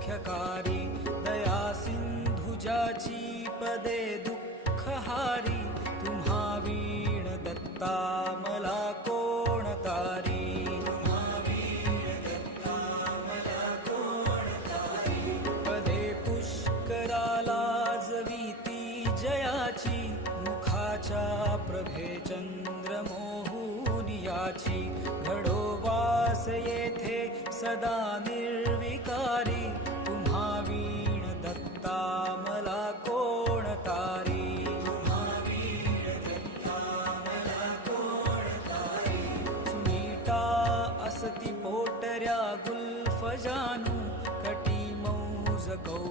सौख्यकारी दया सिंधु जाची पदे दुःखहारी तुम्हा वीण दत्ता मला कोण तारी तुम्हा वीण दत्ता मला कोण तारी पदे पुष्कराला जवीती जयाची मुखाच्या प्रभे चंद्र मोहुनियाची घडो वास येथे सदा निर्विकारी तुम्हा वीण दत्ता मला कोण तारी तुम्हा वीण दत्ता मला कोण तारी सुनीता असती पोटऱ्या गुल्फ जानू कटी मौज गौ